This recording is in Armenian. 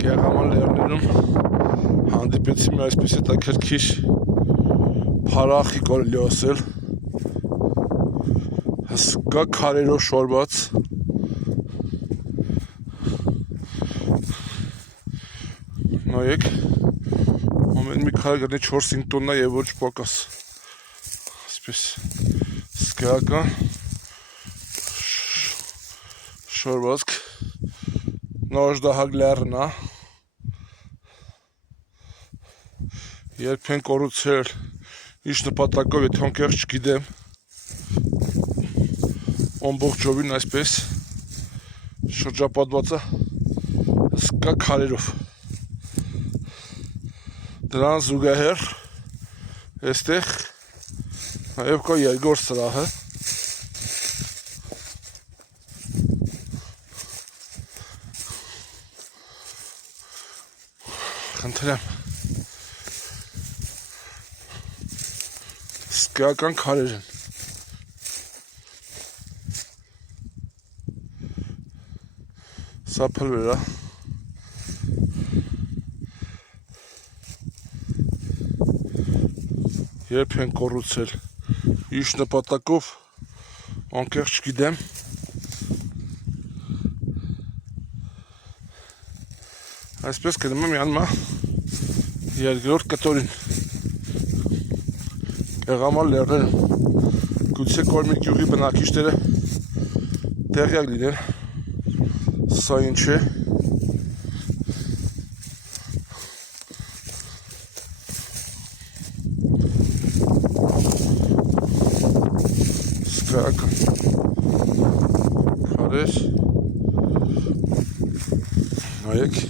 Գեղաման լեռներում հանդիպեցի մի այսպես հետաքրքիր փարախի կարելի ասել, հսկա քարերով շորված, նայեք, ամեն մի քարը գտնի 4-5 տոննա եւ ոչ պակաս, այսպես սկայական շորվածք, նորժդահակ լեռն է, երբ են կառուցել, ինչ նպատակով, եթե անկեղծ չգիտեմ, ամբողջովին այսպես շրջապատված է հսկա քարերով, դրան զուգահեռ այստեղ նաև կա երկրորդ սրահը, խնդրեմ, հսկայական քարեր են, սա փլվեր է, երբ են կառուցել, ինչ նպատակով, անկեղծ չգիտեմ, այսպես գնում եմ յանմա երկրորդ կտորին, Գեղաման լեռներում, գուցե Կորմիկ գյուղի բնակիչները տեղյակ լինեն, սա ինչ է, սկայական քարեր, նայեք,